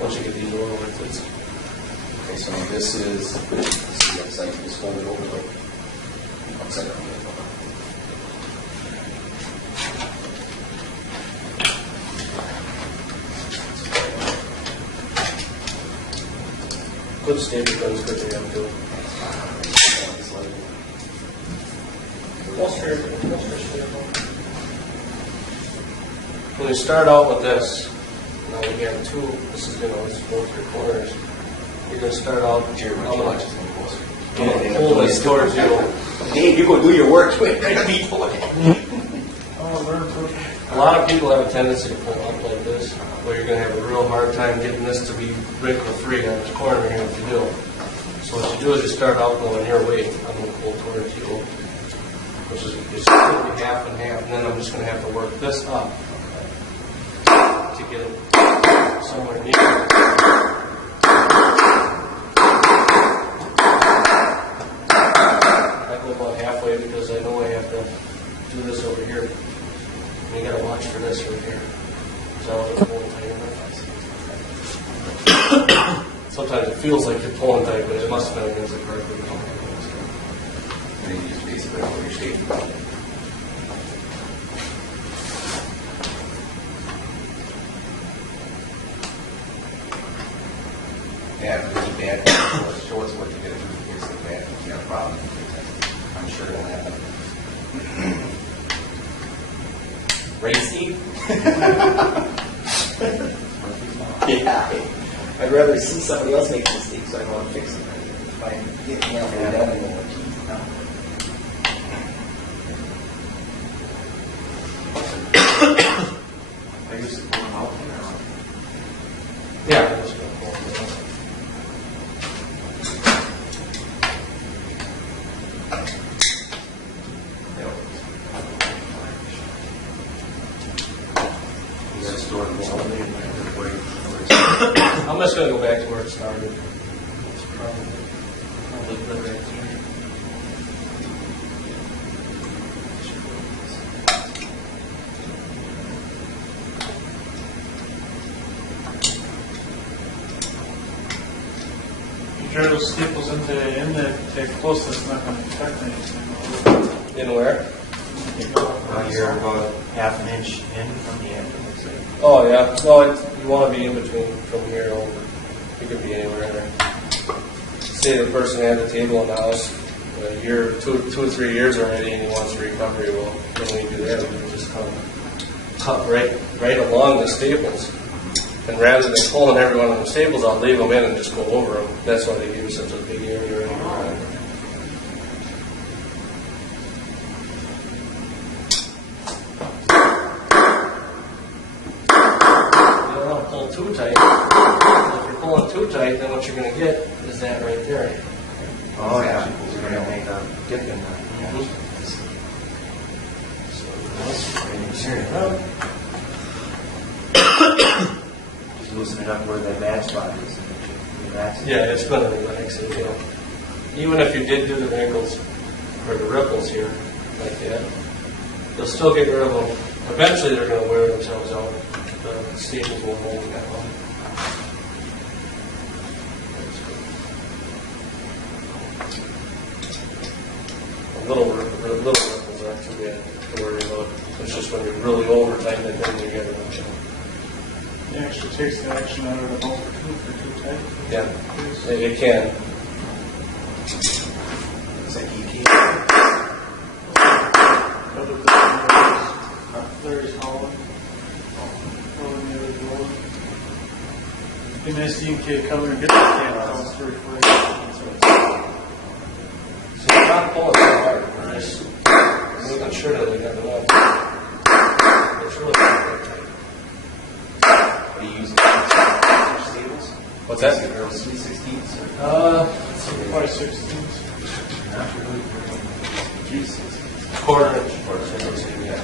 once you get these over with. Okay, so this is like just fold it over like upside down. Good staple guns, good to have too. When you start out with this, now you have two, this is, it's both your corners. You're going to start out, I'm going to pull this towards you. Dave, you go do your work. A lot of people have a tendency to pull up like this, where you're going to have a real hard time getting this to be wrinkle-free on this corner here if you do. So what you do is you start out going your way. I'm going to pull towards you, which is it's going to be half and half, and then I'm just going to have to work this up to get it somewhere near. I go about halfway because I know I have to do this over here. And you got to watch for this right here. So it's pulling tight enough. Sometimes it feels like you're pulling tight, but it must have been against the correct way. And you just basically hold your staple. Yeah, if there's a bad show us what you're going to do to fix the bad. If you have a problem, I'm sure it'll happen. Right, Steve? Yeah. I'd rather see somebody else make mistakes so I don't want to fix them. If I get nailed down, I don't want to keep them. I used to pull them out here. Yeah, I'm just going to pull it down. I'm just going to go back to where it started. It's probably good right here. You drill those staples into the end that they're close, that's not going to affect anything. In where? You're about half an inch in from the end. Oh, yeah. Well, you want to be in between from here over. You could be anywhere there. Say the person had the table in the house a year, two or 3 years already, and he wants recovery. Well, then we do that. We can just cut right along the staples. And rather than pulling every one of the staples, I'll leave them in and just go over them. That's why they give you such a big area right here. Too tight. If you're pulling too tight, then what you're going to get is that right there. Oh, yeah. You're going to make a dip in that. Just loosen it up where the bad spot is. Yeah, it's going to relax it. Even if you did do the wrinkles or the ripples here, like that, you'll still get rid of them. Eventually, they're going to wear themselves out. The staples will hold that long. Little ripples aren't too bad to worry about. It's just when you're really over tight, then you get it. It actually takes the action out of the bolt if they're too tight. Yeah, it can. It's like ET. There's Holland. Be nice to come and get the camera. So you're not pulling too hard. You're just making sure that they got the one. It's really not that tight. Are you using staples? What's that? Girls 3/16ths? Probably 16s. Not really. 3/16ths. Quarter inch. Yeah.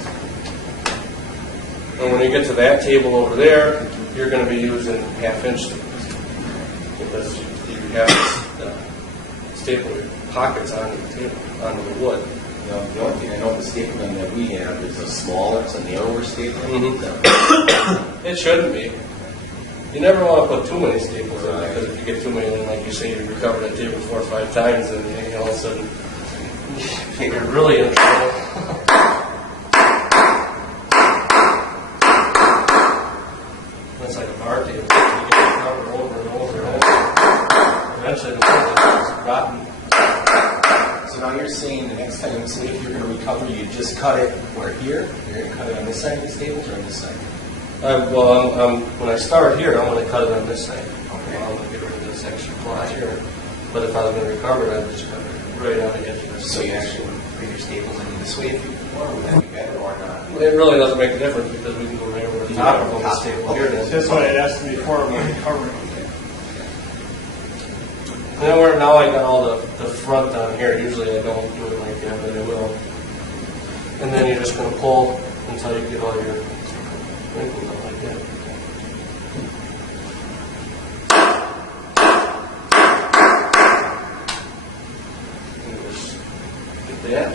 And when you get to that table over there, you're going to be using half-inch staples because you have staple pockets on the table, onto the wood. The only thing I know the staple gun that we have is a smaller, it's a narrower staple. It shouldn't be. You never want to put too many staples in, because if you get too many, then like you say, you recover that table 4 or 5 times, and then all of a sudden you're really in trouble. That's like a bar table. You get it covered over and over and over. Eventually, the whole thing is rotten. So now you're saying the next time, say if you're going to recover, you just cut it where here? You're going to cut it on this side of the staples or on this side? When I start here, I'm going to cut it on this side. Okay. I'm going to get rid of this extra plot here. But if I was going to recover it, I'd just cut it right on the edge of this. So you actually would bring your staples in this way if you want, would that be better or not? It really doesn't make a difference, because we can go right over the top of the staple here. That's what I asked before about recovering. And then now I got all the front on here. Usually I don't do it like that, but I will. And then you're just going to pull until you get all your wrinkles out like that. And just get that.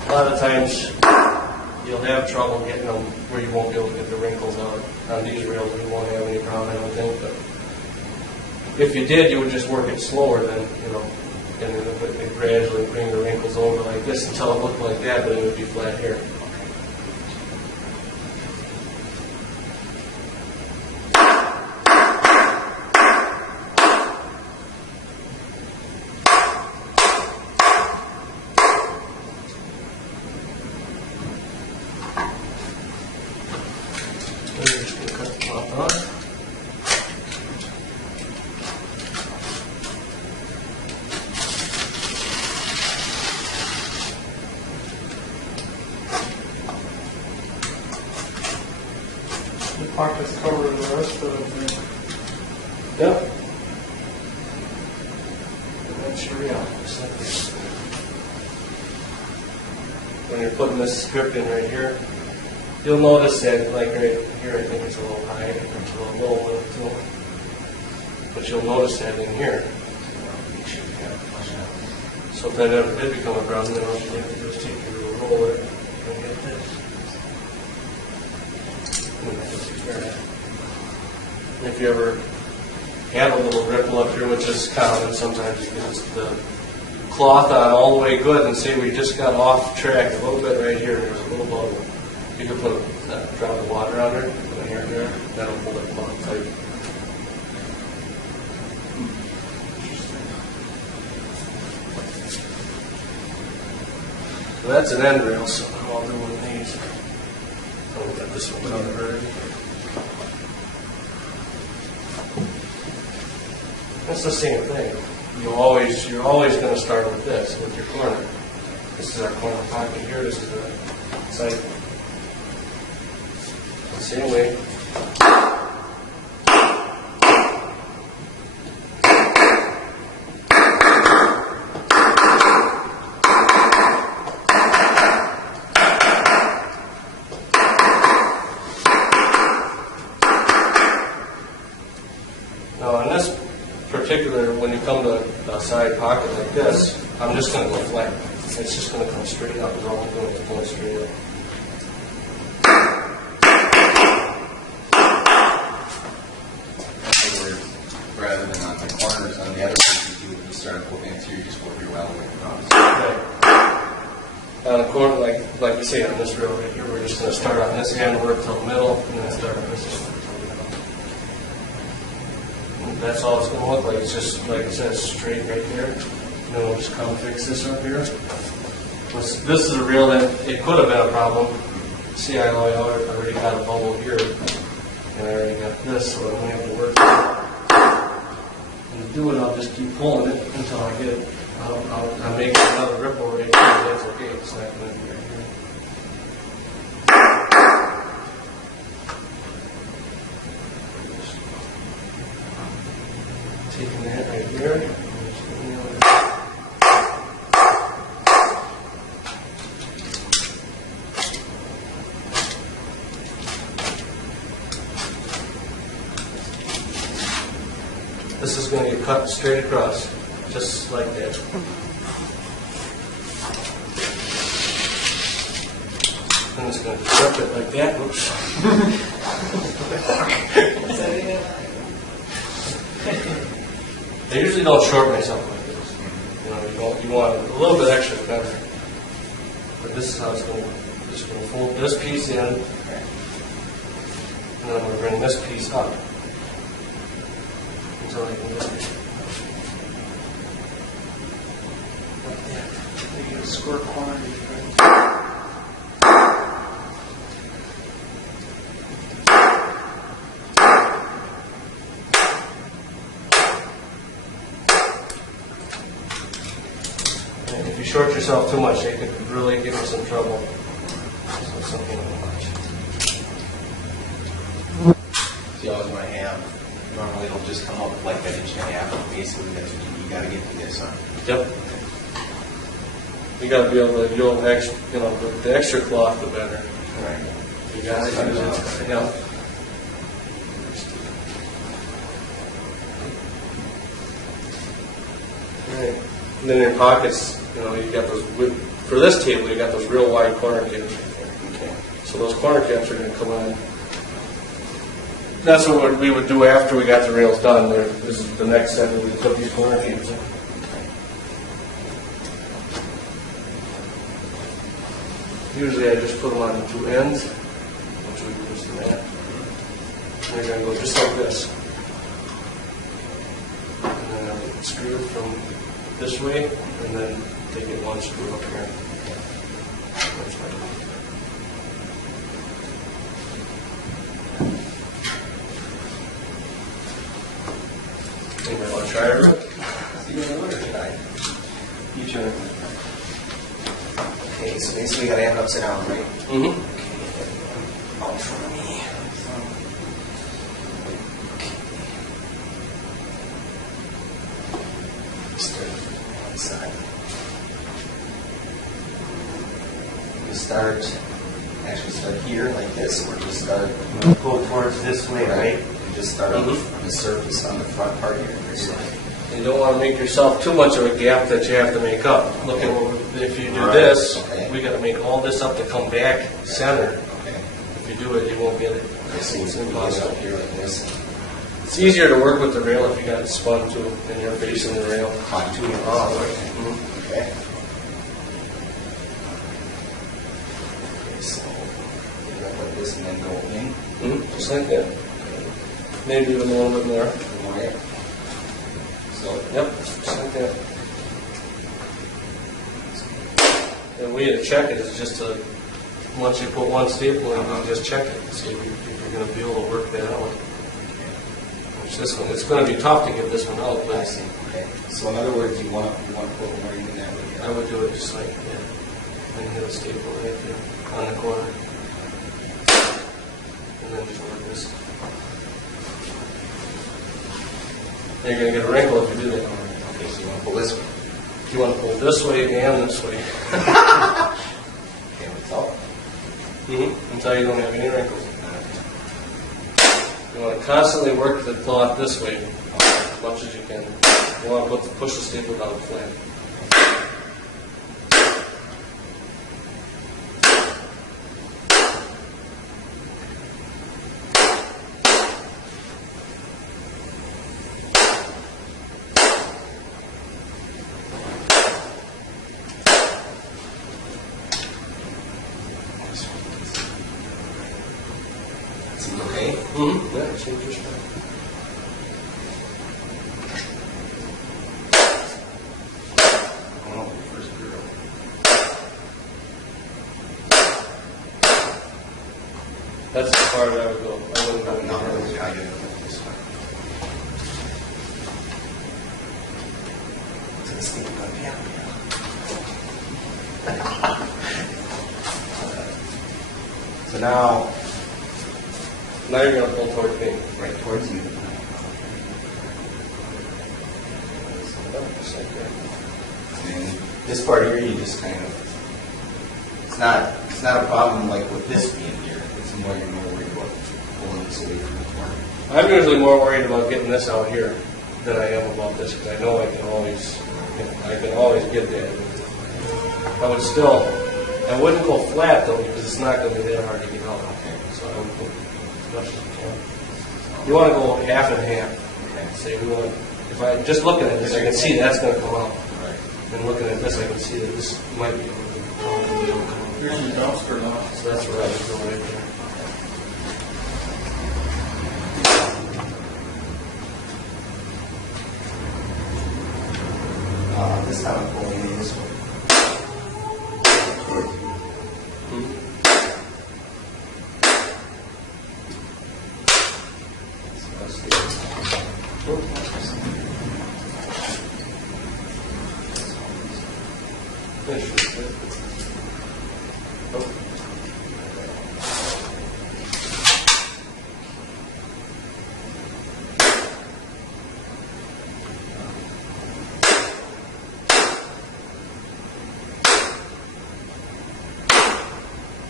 A lot of times you'll have trouble getting them where you won't be able to get the wrinkles out. On these reels, you won't have any problem, I don't think. But if you did, you would just work it slower than, and then it would gradually bring the wrinkles over like this until it looked like that, but it would be flat here. We're just going to cut the top off. The pockets cover the rest of it. Yep. And that's your reel. Just like this. When you're putting this strip in right here, you'll notice that, like right here, I think it's a little high, it's a little low with it too. But you'll notice that in here. So if that ever did become a problem, then all you have to do is take your roller and get this. And that is your hair. And if you ever have a little ripple up here, which is common sometimes, you get the cloth on all the way good, and say we just got off track a little bit right here, there's a little bubble. You can put a drop of water on there, put a hair in there, that'll hold it cloth tight. So that's an end rail, so I'll do one of these. Oh, we got this one covered already. That's the same thing. You're always going to start with this, with your corner. This is our corner pocket here. This is the side. Same way. Now, in this particular, when you come to a side pocket like this, I'm just going to go flat. It's just going to come straight up. It's all I'm doing is going straight up. Rather than on the corners on the other pieces, you start poking it through, you just work your well away across. Right. On the corner, like you say, on this rail right here, we're just going to start on this end, work till the middle, and then start on this end. And that's all it's going to look like. It's just, like I said, straight right there. And then we'll just come fix this up here. This is a reel that it could have been a problem. See, I already got a bubble here, and I already got this, so I don't have to work it. And to do it, I'll just keep pulling it until I get it. I'll make another ripple right here. That's okay. It's not going to be right here. Taking that right here. And just getting the other. This is going to get cut straight across. just like that. I'm just going to grip it like that. Whoops. They usually don't short myself like this. You want a little bit extra better. But this is how it's going to. I'm just going to fold this piece in, and then I'm going to bring this piece up until I can get it. You get a square quantity, right? And if you short yourself too much, it could really give you some trouble. So something to watch. So you always want to have, normally it'll just come up like that inch and a half, but basically that's what you got to get to this, huh? Yep. You got to be able to, the extra cloth, the better. Right. You got to use it. Yeah. Right. And then in pockets, you got those, for this table, you got those real wide corner caps right there. Okay. So those corner caps are going to come on. That's what we would do after we got the rails done. This is the next step, we put these corner caps in. Usually I just put them on the two ends, which we use the mat. And they're going to go just like this. And then I'll screw it from this way, and then they get one screw up here. That's right. Anybody want to try it? See you in the winter tonight. You try. Okay, so basically you got to have it upside down, right? Mm-hmm. Out in front of me. Start from one side. You actually start here like this, or just start, Go towards this way, right? you just start on the surface on the front part here. You don't want to make yourself too much of a gap that you have to make up. Look at if you do Right. this, Okay. we got to make all this up to come back center. Okay. If you do it, you won't get it. Okay, so It's you get impossible. up here like this. It's easier to work with the rail if you got it spun too, and you're facing the rail. Contour. Oh, Okay. Okay, so you go like this and then go in. Just like that. Maybe even a little bit more. More. So, Yep, just like that. And the way to check it is just to, once you put one staple in, you just check it, see if you're going to be able to work that out. Which this one, it's going to be tough to get this one out, I but see. Okay. So in other words, you want to put more in that way. I would do it just like that. And hit a staple right there on the corner. And then just work this. You're going to get a wrinkle if you do that. Okay, so you want to pull this way. You want to pull this way and this way. Okay, what's up? Until you don't have any wrinkles. You want to constantly work the cloth this way as much as you can. You want to push the staple down flat. Seems okay? Yeah, seems just fine. Going over the first girl. That's the part I would go. I wouldn't go No, any I did it this way. So this thing is going to be out here. So now, Now you're going to pull towards me. right towards you. Just like that. And this part here, you just kind of, it's not a problem like with this being here. It's more you're more worried about pulling this away from the corner. I'm usually more worried about getting this out here. than I am about this, because I know I can always get that. I would still, I wouldn't go flat though, because it's not going to be that hard to get out. So I would go as much as you can. You want to go half and half. Say we want, if I just looking at this, I can see that's going to come out. And looking at this, I can see that this might be able to come out. Here's your dumpster now. So that's where I would go right there. This time I'm pulling in this way.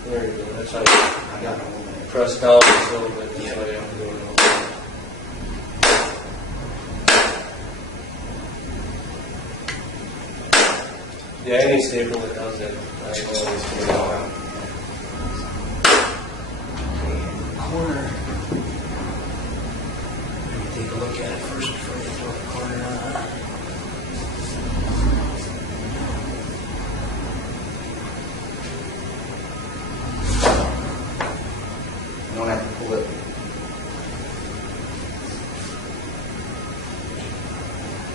There you go. That's how I got it. you press down just a little bit. That's how you have to do it. Yeah, any staple that does that, I always get it out. Corner. Let me take a look at it first before I throw the corner on. You don't have to pull it.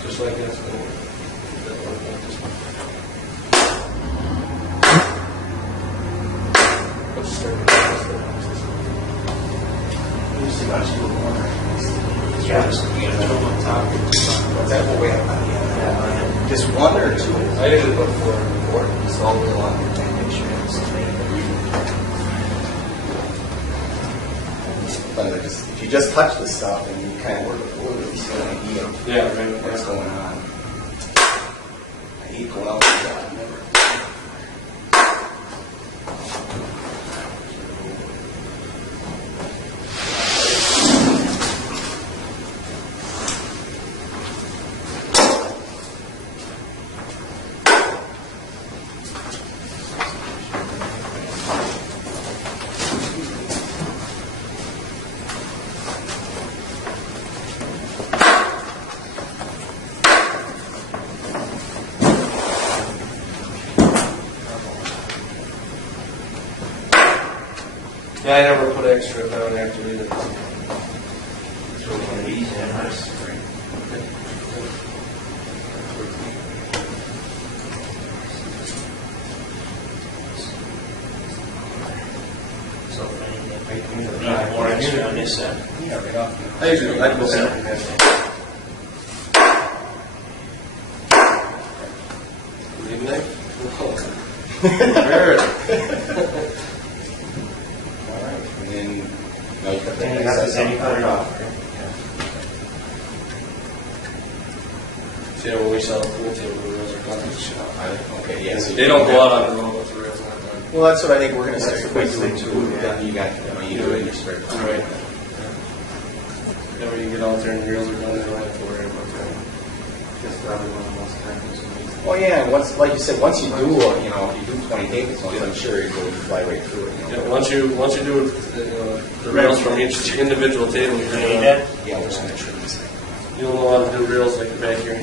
Just like this. Usually got you a corner. Yeah, just you gotta throw them on top. What's that the way up? Yeah. Just one or two? I usually put four. Just all the way along. Make sure it's But if you just touch this stuff and you kind of work with wood, you still have an idea of Yeah, right. what's going on. I hate going out like that. Never. Yeah, I never put extra down after either. throw one of these in, nice. So, more extra on this end. Yeah, right off. I usually like to go second. Leave knife? There. All right. And then, now you cut Then that you have to excess then you cut it off. See, when we sell a pool table, the rails are done. Okay, yeah. So They don't go out on their own if the rail's not done. Well, that's what I think we're going to That's say. the quick thing to do, yeah. Then you got, you do it in your spare time. Right. Whenever you get out there and the rails are done, you don't have to worry about that. That's probably one of the most time consuming. Well, yeah, and once, like you said, once you do, if you do 20 tables, I'm sure you go fly right through it. Yeah, once you do the rails from each individual table, You need that? Yeah, we're just going to trim this thing. you'll know how to do rails like the back here.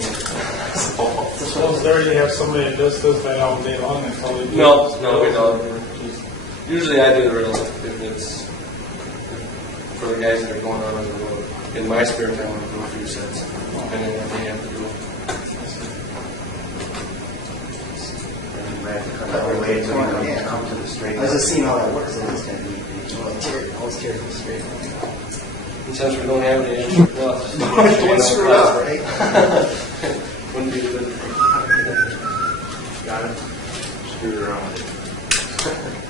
Suppose there you have somebody that does this by all day long and probably. No, we don't. Usually I do the rails if it's for the guys that are going out on the road. In my spare time, I do a few sets, depending on what they have to do. And you might have to cut it all the way until you come to the straight. I was just seeing how that works, and it's going to be, always tear it straight. And since we don't have any extra gloves, Don't screw up, right? wouldn't be good. Got it? Screw it around with it.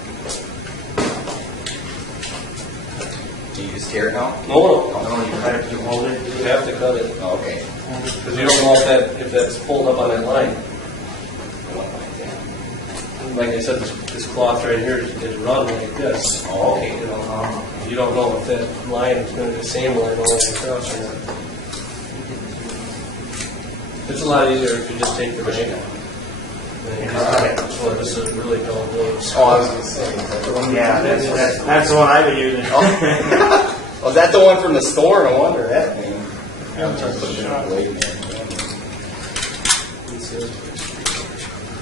Do you just tear it now? No, No, you cut it, you hold it. you have to cut it Oh, okay. because you don't know if that's pulled up on that line. Like I said, this cloth right here is run like this. Oh, okay. You don't know if that line is going to be the same line all the way across or not. It's a lot easier if you just take the rake. Well, this is really dull blades. Oh, I was going to say, is that the one? Yeah, that's the one I've been using. Oh, is that the one from the store? No wonder that thing. I'm trying to shot.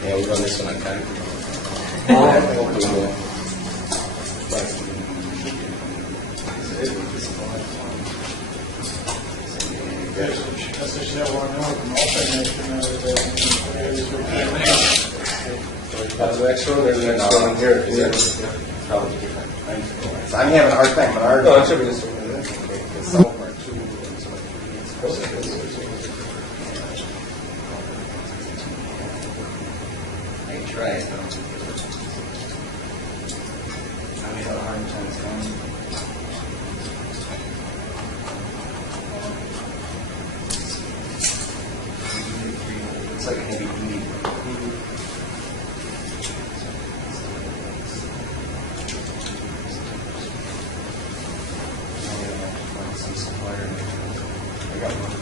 Yeah, we run this one on time. That's that one out, That's the extra one, there's an extra one here. Is there? Probably different. I'm having a hard time with ours. No, it should be this one. Because some of them are two and some of them are three. I try it though. I'm having a hard time finding. It's like a heavy duty. I got one.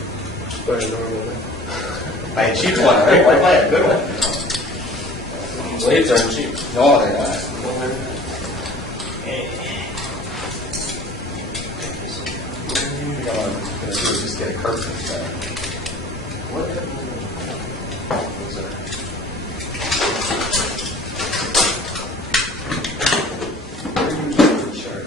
Better normal. Buy a cheap one, right? Why buy a good one? Blades aren't cheap. No, they're not. All I'm gonna do is just get a cartridge. What? Those are- Sharp.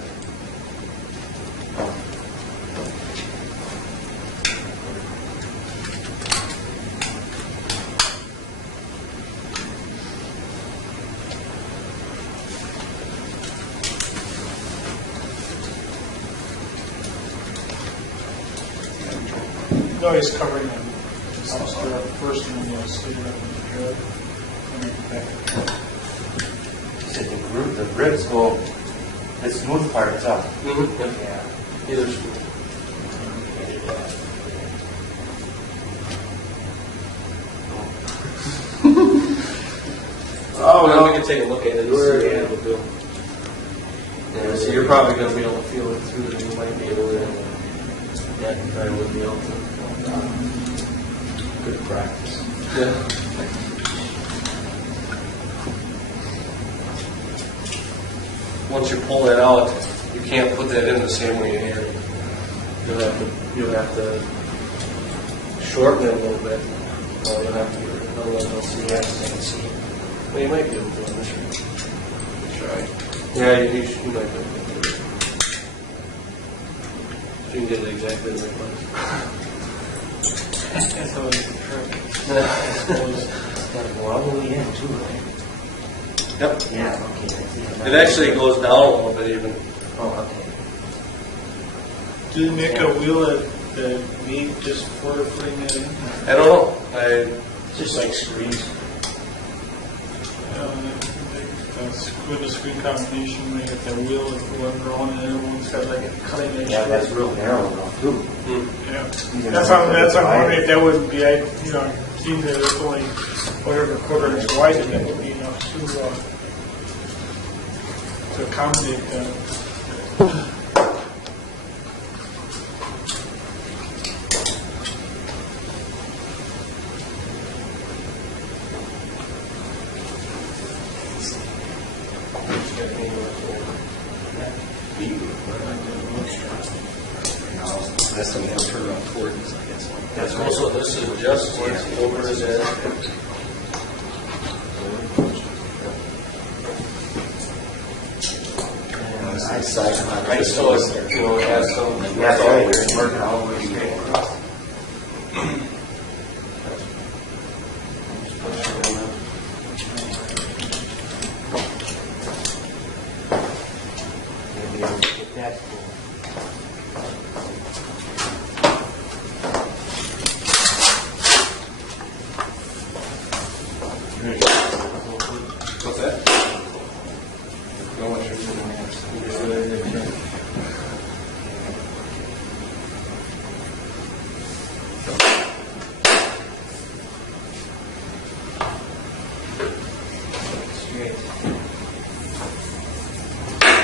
No, he's covering them. Just stir up first and then you'll stir it up in the good. And then back. You said the ribs go, the smooth part is up. Mm-hmm. Yeah. Either school. Oh, well, we can take a look at it and see what it will do. Yeah, so you're probably going to be able to feel it through it. You might be able to. Yeah, you probably would be able to. Good practice. Yeah. Once you pull that out, you can't put that in the same way you hammer it. You'll have to shorten it a little bit. Well, you'll have to, otherwise you'll see the accent. Well, you might be able to do this one. Try. Yeah, you might be able to do it. If you can get it exactly the right place. That's always the trick. It's got to go all the way in too, right? Yep. Yeah, okay. That's even It actually goes down a little bit even. Oh, okay. Do you make a wheel that meat just for putting it in? I don't know. Just like screens. With a screen combination, we get that wheel with whoever on it, everyone's got like a cutting edge. Yeah, that's real narrow though, too. Yeah. Even That's though how it's I'm wondering divided. if that wouldn't be, seeing that it's only whatever quarter inch wide, and that would be enough to accommodate that. This one will turn around towards us, I guess. That's also, this is just over his head. I side on Right, so it's, it has some. Yeah, that's right. It's working all the way straight across. Maybe I'll get that cool. What's that? No one should do that.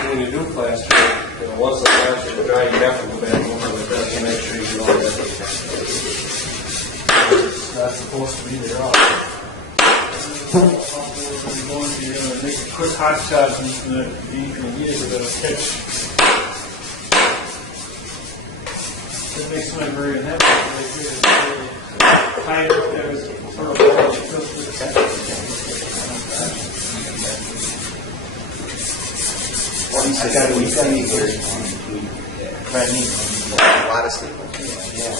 When you do plaster, once the plaster is dry, you have to go back over with that to make sure you don't have that's supposed to be there. You're gonna make a quick hot shot and it's gonna be intermediate with a pitch. It makes my very unhappy. High up there is sort of I got we got me here. Brand new. A lot of staples. Yeah.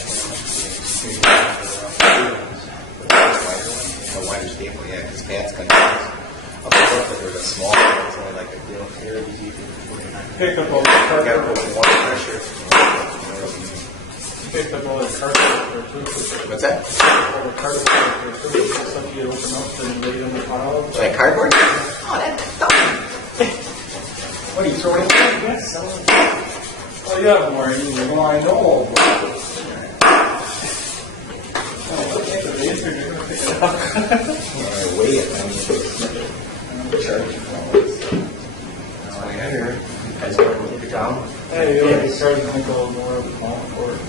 A wider staple, yeah, because Pat's going to up there, but there's a small one, it's only like a deal here. pick up all the You got to carpet. put water pressure. Pick up all the carpet there too. What's that? All the carpet there too. Stuff you open up and lay it in the pile. Like cardboard? Oh, that's dumb. What are you throwing it? Yes, someone. Oh, you have more anyway. Well, I know. Oh, look at the laser, you're gonna pick it up. Weigh it, I mean, Charge you for that's why I heard. Guys, want to look it down? Hey, you already started to think a little more of the phone for it.